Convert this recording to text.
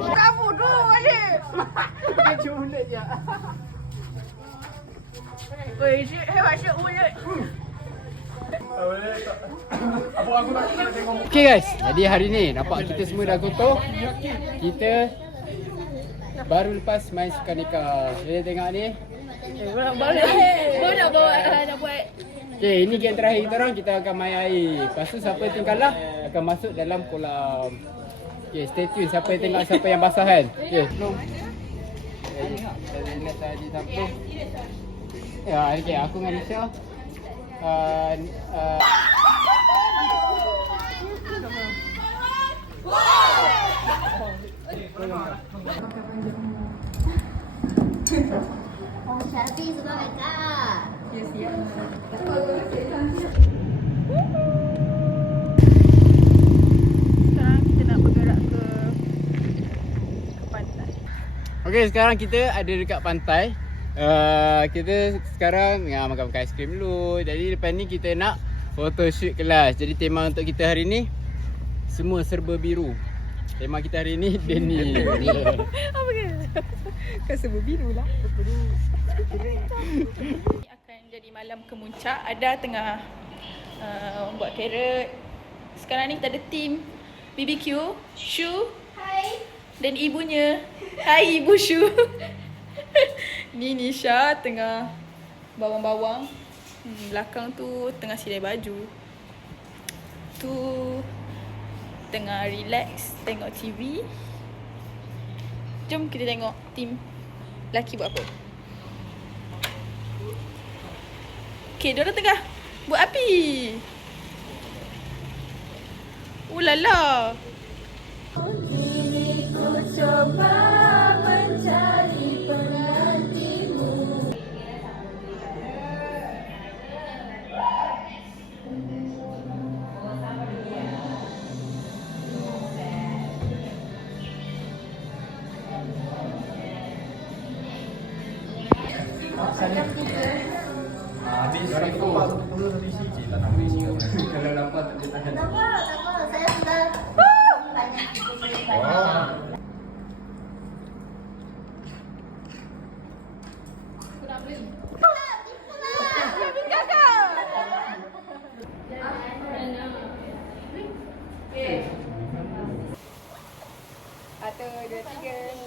Kamu dulu balik. Culik je. Weh, hebat syuk ulet. Okay guys, jadi hari ni nampak kita semua dah kotor. Kita baru lepas main sukan nikah. Jadi tengok ni. Baru nak buat. Okay, ini game terakhir kita orang. Kita akan main air. Lepas tu siapa yang kalah akan masuk dalam kolam. Okay, stay tune. Siapa yang tengok siapa yang basah kan. Okay, belum. Kita tadi siapa. Ya, okay, aku dengan Nisha. Oh, Syafi suka mereka. Ya, siap. Sekarang kita nak bergerak ke pantai. Okay, sekarang kita ada dekat pantai. Kita sekarang makan aiskrim dulu. Jadi lepas ni kita nak photoshoot kelas. Jadi tema untuk kita hari ni semua serba biru. Tema kita hari ni Denny. Apa ke? Kau sebut biru lah. Akan jadi malam kemuncak. Ada tengah buat carrot. Sekarang ni kita ada team BBQ, Shu. Hai. Dan ibunya. Hai Ibu Shu. Ni Nisha tengah bawang-bawang. Belakang tu tengah silai baju. Tu tengah relax tengok TV. Jom kita tengok team lelaki buat apa. Okay, diorang tengah buat api. Ulala. Kini ku coba mencari penantimu. Kalau lapar tak boleh tahan. Tak apa. Saya sudah banyak beli banyak. Satu, dua, tiga.